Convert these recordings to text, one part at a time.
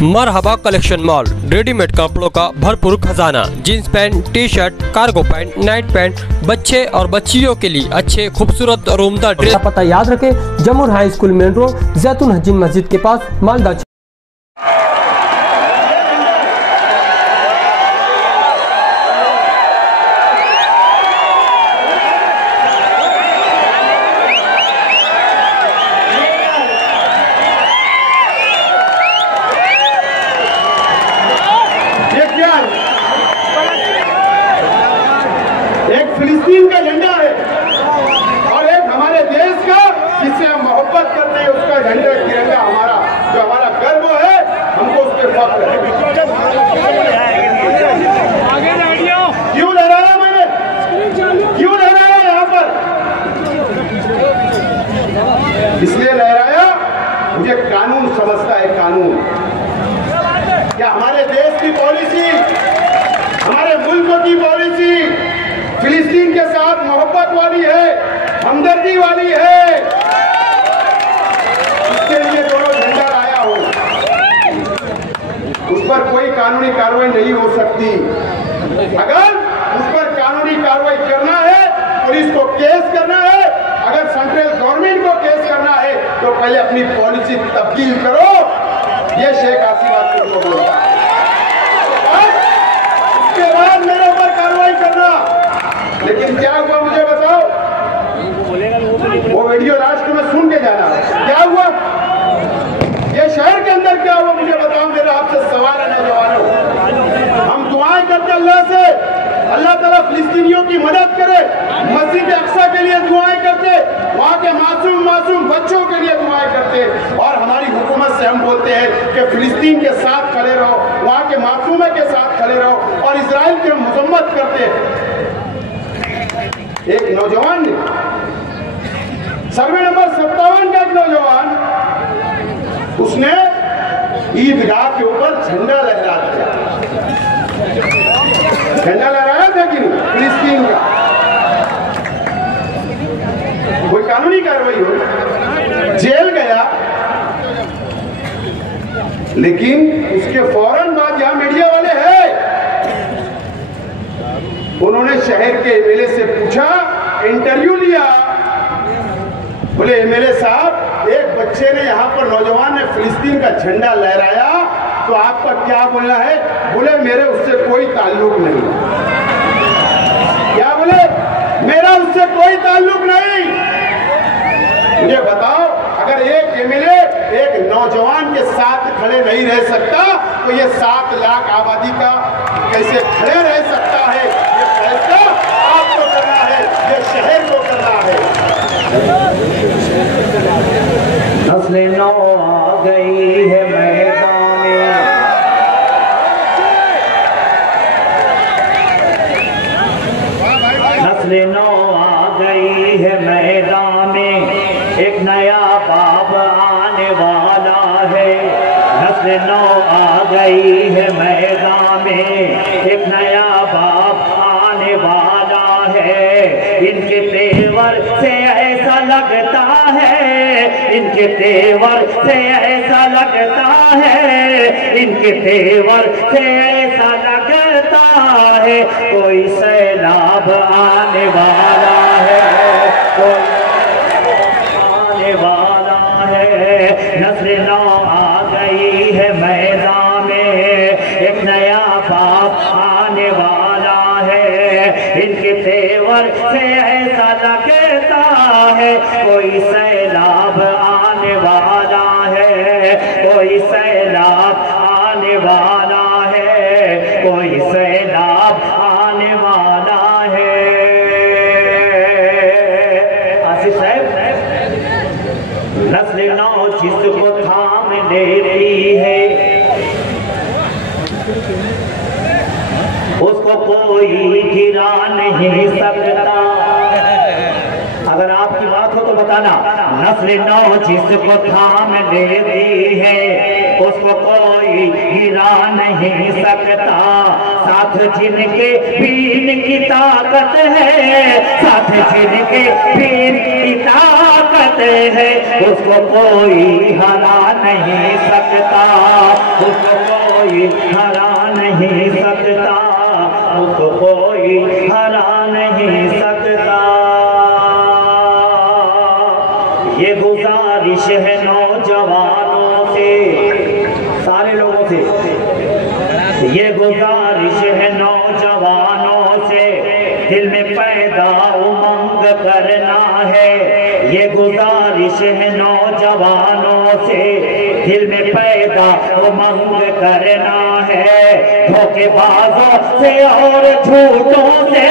मरहबा collection mall, readymade कपड़ों का भरपूर खजाना। Jeans pant, T shirt, cargo pant, night pant, बच्चे और बच्चियों के लिए अच्छे खूबसूरत और उम्दा ड्रेस। पता याद रखें, जमुर हाई स्कूल मेन रोड, जैतून हजीन मस्जिद के पास, मालदा। एक फिलिस्तीन का झंडा है और एक हमारे देश का, जिससे हम मोहब्बत करते हैं, उसका झंडा तिरंगा हमारा, जो हमारा गर्व है, हमको उस पर फख्र है। क्यों लहराया मैंने, क्यों लहराया यहाँ पर? इसलिए लहराया, मुझे कानून समझता है। कानून क्या हमारे देश की पॉलिसी, हमारे मुल्क की पॉलिसी फिलिस्तीन के साथ मोहब्बत वाली है, हमदर्दी वाली है। इसके लिए दोनों झंडा लाया हो, उस पर कोई कानूनी कार्रवाई नहीं हो सकती। अगर उस पर कानूनी कार्रवाई करना है, पुलिस को केस करना है, अगर सेंट्रल गवर्नमेंट को केस करना है, तो पहले अपनी पॉलिसी तब्दील करो। ये शेख हसीना को बोलता है, उसके बाद मेरे ऊपर कार्रवाई करना। लेकिन क्या हुआ मुझे बताओ? वो वीडियो लास्ट में सुन के जाना, क्या हुआ ये शहर के अंदर, क्या हुआ मुझे बताओ। मेरा आपसे सवाल है नौजवानों, हम दुआएं करते अल्लाह से, अल्लाह ताला फिलिस्तीनियों की मदद करे। मस्जिद अक्सा के लिए दुआएं करते, वहाँ के मासूम बच्चों के लिए दुआएं करते, और हमारी हुकूमत से हम बोलते हैं कि फिलिस्तीन के साथ खड़े रहो, वहाँ के मासूमों के साथ खड़े रहो, और इजराइल की मजम्मत करते। एक नौजवान ने, सर्वे नंबर 57 का एक नौजवान, उसने ईदगाह के ऊपर झंडा लहरा दिया। झंडा लहराया था कि नहीं फिलिस्तीन का? कोई कानूनी कार्रवाई हो, जेल गया, लेकिन उसके फौरन बाद यहां मीडिया वाले हैं, उन्होंने शहर के एमएलए से पूछा, इंटरव्यू लिया। बोले एमएलए साहब, एक बच्चे ने यहाँ पर, नौजवान ने फिलिस्तीन का झंडा लहराया, तो आपका क्या बोलना है? बोले मेरे उससे कोई ताल्लुक नहीं। क्या बोले? मेरा उससे कोई ताल्लुक नहीं। मुझे बताओ, अगर एक एमएलए एक नौजवान के साथ खड़े नहीं रह सकता, तो ये 7 लाख आबादी का कैसे खड़े रह सकता है? ये फैसला आपको करना है, ये शहर को करना है। नस्ल नौ आ गई है मैदान में, नस्ल नौ आ गई है मैदान में, एक नया बाब आने वाला है। नस्ल नौ आ गई है मैदान में, एक नया बाब आने वाला है। इनके तेवर से ऐसा लगता है, इनके तेवर से ऐसा लगता है, इनके तेवर से ऐसा लगता है, कोई सैलाब आने वाला है, कोई आने वाला है। नस्ल नौ आ गई है मैदान में, एक नया बाप आने वाला है। इनके तेवर से ऐसा लगता है, कोई सैलाब आने वाला है, कोई सैलाब आने वाला है, कोई सैलाब आने वाला है। आसिफ साहब, नस्ल नौ जिसको थाम लेती है, उसको कोई गिरा नहीं सकता। अगर आपकी बात हो तो बताना। नस्ल नौ जिसको थाम लेती है, उसको कोई गिरा नहीं सकता। साथ जिनके पीन की ताकत है, साथ जिनके पीन की ताकत है, उसको कोई हरा नहीं सकता, उसको कोई हरा नहीं सकता, उसको कोई हरा नहीं सकता। ये गुजारिश है नौजवानों से, सारे लोगों से, ये गुजारिश है नौजवानों से, दिल में पैदा उमंग करना है। ये गुजारिश है नौजवानों से, दिल में पैदा उमंग करना है। धोखेबाजों से और झूठों से,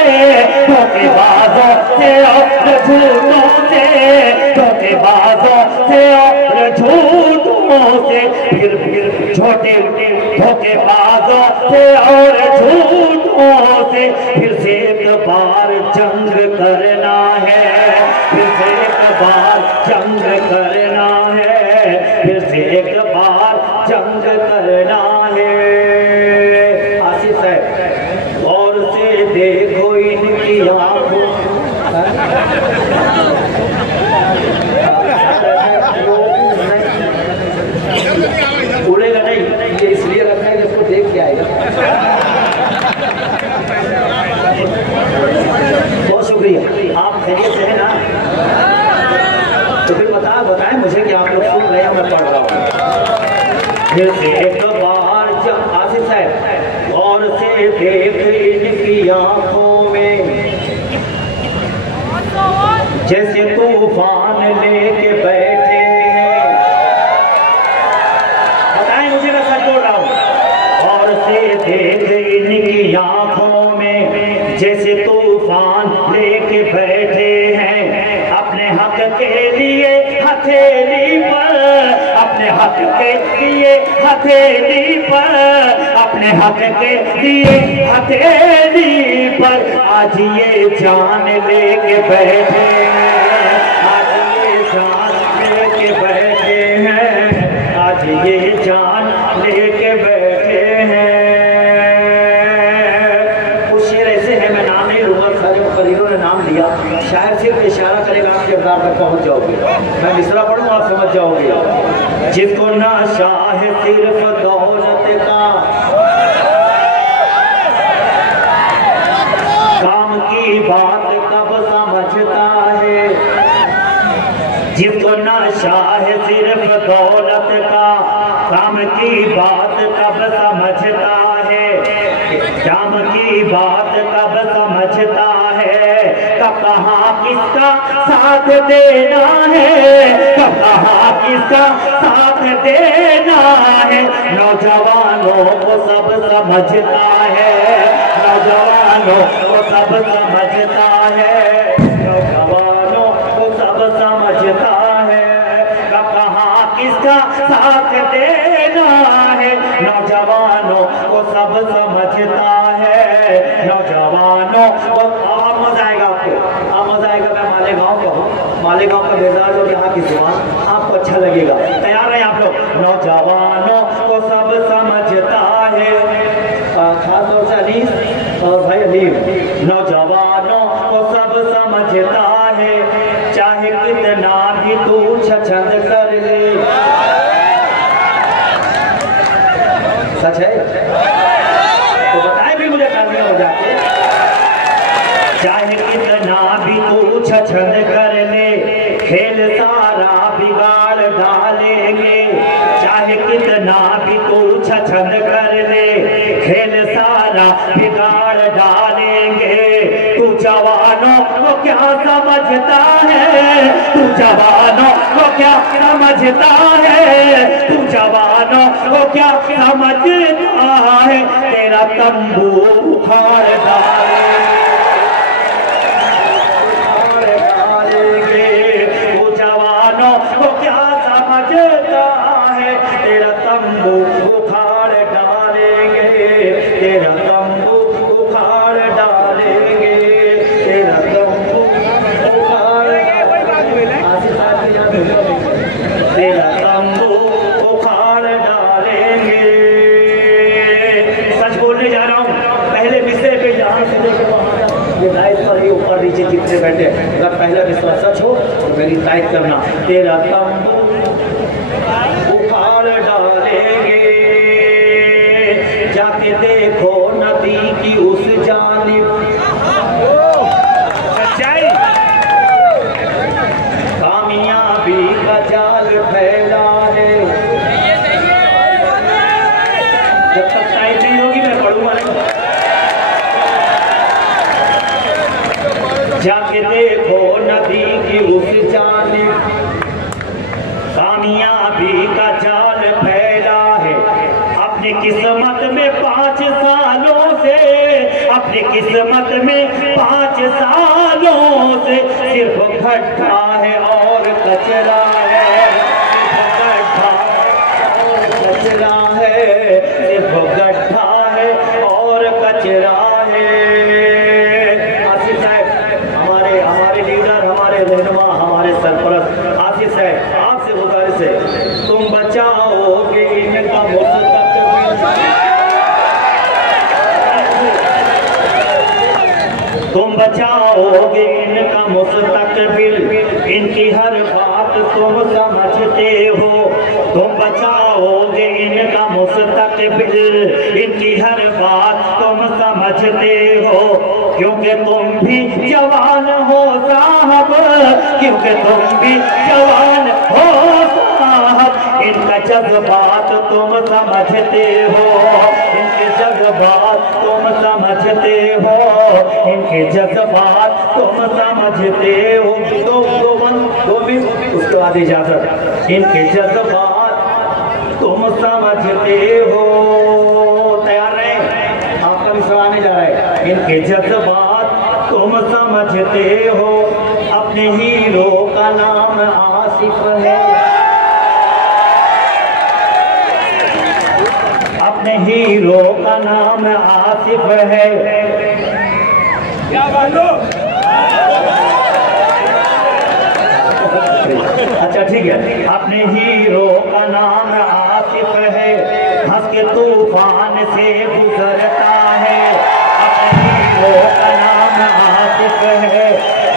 धोखेबाजों से और झूठों से, धोखेबाजों से और झूठों से, फिर छोटे धोखेबाजों से और झूठों से फिर से एक बार जंग करना है, फिर से एक बार जंग करना है, फिर से एक बार जंग करना है। आशीष है और से देखो इनकी आंखों, उड़ेगा नहीं, ये इसलिए रखा है कि इसको देख के आएगा। बहुत शुक्रिया, आप खैरियत से हैं ना? तो फिर बताएं मुझे कि आप लोग सुन रहे हैं, मैं पढ़ रहा हूँ। फिर से एक बार जब आशीष है और से देख इनकी आंखों में, जैसे तूफान लेके बैठे हैं। बताएं मुझे, मैं सच बोल रहा हूँ। और से देख इनकी आंखों में, जैसे तूफान लेके बैठे हैं। अपने हक के लिए हथेली पर, अपने हक के लिए हथेली पर, अपने हक के लिए हथेली पर आज ये जान लेके बैठे हैं, आज ये जान लेके बैठे हैं, आज ये जान लेके बैठे हैं। कुछ शेर ऐसे हैं, मैं नाम नहीं लूंगा, सारे मुकर्रिरों ने नाम लिया, शायर सिर्फ इशारा करेगा, आप किरदार तक पहुंच जाओगे। मैं मिसरा पढ़ूंगा, आप समझ जाओगे। जिसको नशा है सिर्फ दौलत का, काम की बात कब समझता है। जिसको नशा है सिर्फ दौलत का, काम की बात कब समझता है। काम की बात कब समझता है, कब कहाँ किसका साथ देना है, कब कहाँ किसका साथ देना है। नौजवानों को सब समझता है, नौजवानों को सब समझता है, नौजवानों को सब समझता है। कब कहाँ किसका साथ देना है, नौजवानों को सब समझता है, नौजवानों को। मजा आएगा आपको, मजा आएगा। मैं मालेगांव का हूँ, मालेगांव का मिजाज और यहाँ की जुबान आपको अच्छा लगेगा। तैयार है आप लोग? नौजवानों को सब समझता है, खासतौर से अनीस और भाई अलीम। नौजवानों को सब समझता है, चाहे कितना भी तू छछंद कर ले। सच है तो बताए भी मुझे करने हो जाते। चाहे कितना भी तू छछंद कर ले, खेल सारा बिगाड़ डालेंगे। चाहे कितना भी तू छछंद कर ले, खेल सारा बिगाड़ डालेंगे। तू जवानों को क्या समझता है, तू जवानों को क्या समझता है, तू जवानों को क्या समझता है। तेरा तंबू उखाड़ डालेंगे, तू जवानों को क्या समझता है। तेरा तंबू उखाड़ डालेंगे, तेरा तंबू उखाड़ डालेंगे, तेरा तंबू उखाड़ डालेंगे, तेरा तंबू उखाड़ डालेंगे। जाके देखो नदी की उस जानिब, सच्चाई कामयाबी का जाल फैला है। जब तक टाइम नहीं होगी मैं पढ़ूंगा नहीं। जाके देखो नदी की उस जानिब, कामयाबी का जाल फैला है। अपनी किस्मत में 5 सालों से, अपनी किस्मत में 5 सालों से सिर्फ गड्ढा है और कचरा है, गड्ढा और कचरा है, सिर्फ गड्ढा है और कचरा है। आसिफ साहब हमारे लीडर, हमारे रहनुमा, हमारे सरपरस्त आसिफ साहब, आपसे गुजारिश है तुम बचाओगे इनका मुस्तकबिल, तुम बचाओगे इनका मुस्तकबिल, इनकी हर बात तुम समझते हो, तुम बचाओगे इनका मुस्तकबिल, इनकी हर बात तुम समझते हो, क्योंकि तुम भी जवान हो साहब, क्योंकि तुम भी जवान हो साहब, इनका जज्बात तुम समझते हो, इनके जज्बात तुम समझते हो, इनके जज्बात तुम समझते हो। दो भी उसके बाद इजाजत, इनके जज्बात तुम समझते हो। तैयार रहे, आपका भी सवाल नहीं जा रहा है। इनके जज्बात तुम समझते हो। अपने हीरो का नाम आसिफ है, अपने हीरो का नाम आसिफ है। क्या बात हो? अच्छा ठीक है, अपने हीरो का नाम आसिफ है, हंस के तूफान से गुजरता है, अपने हीरो का नाम आसिफ है,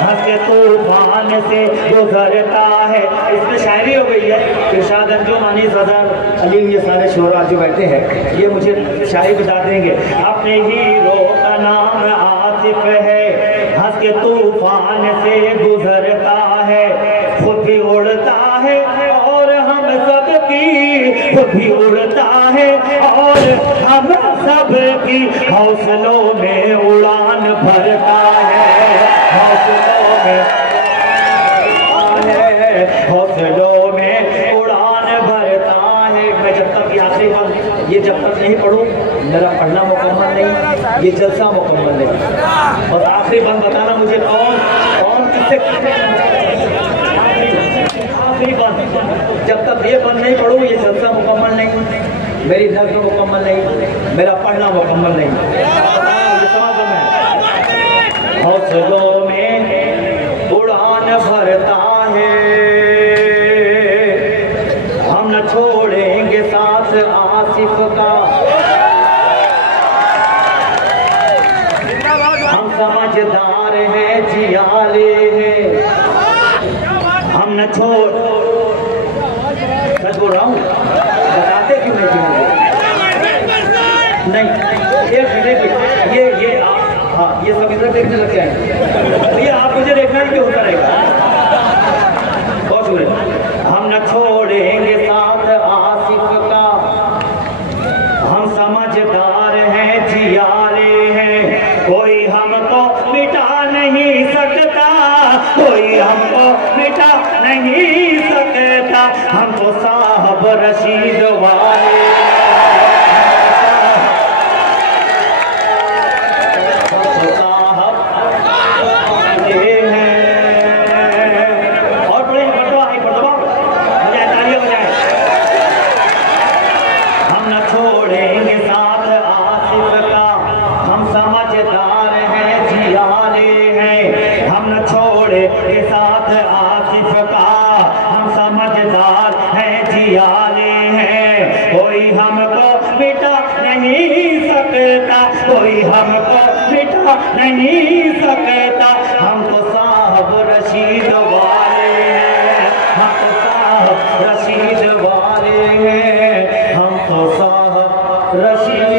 हंस के तूफान से गुजरता है। इसमें शायरी हो गई है, इरशाद अंजुम अनीस अजहर अलीम, ये सारे शोरा जो बैठे हैं ये मुझे शायरी बता देंगे। अपने हीरो का नाम आसिफ है, हंस के तूफान से गुजरता है, खुद भी उड़ता है और हम सब की, खुद भी उड़ता है और हम सब की हौसलों में उड़ान भरता है, हौसलों में, हौसलों में उड़ान भरता है। मैं जब तक आखिरी बार ये जब तक नहीं पढ़ूं मेरा पढ़ना मुकम्मल नहीं, ये जलसा मुकम्मल नहीं। और आखिरी बंद बताना मुझे कौन किससे, आखिरी बंद जब तक ये बंद नहीं पढ़ूं ये जलसा मुकम्मल नहीं, मेरी नज़्म मुकम्मल नहीं, मेरा पढ़ना मुकम्मल नहीं। हौसलों में उड़ान भरता है, हम न छोड़ेंगे साथ आसिफ का, हम समझदार हैं जियाले हैं, हम न छोड़, सच बोल रहा हूँ, बताते क्यों नहीं ये हाँ ये सब इधर देखने लग जाए, ये आप मुझे देखना है कि होता रहेगा। बहुत शुक्रिया। हम न छोड़ेंगे साथ आसिफ का, हम समझदार हैं जियारे हैं, कोई हमको मिटा नहीं सकता, कोई हमको मिटा नहीं सकता, हम तो साहब रशीद वाले, कोई हमको मिटा नहीं सकता, कोई हमको मिटा नहीं सकता, हम तो साहब रशीद वाले हैं, हम तो साहब रशीद वाले हैं, हम तो साहब रशीद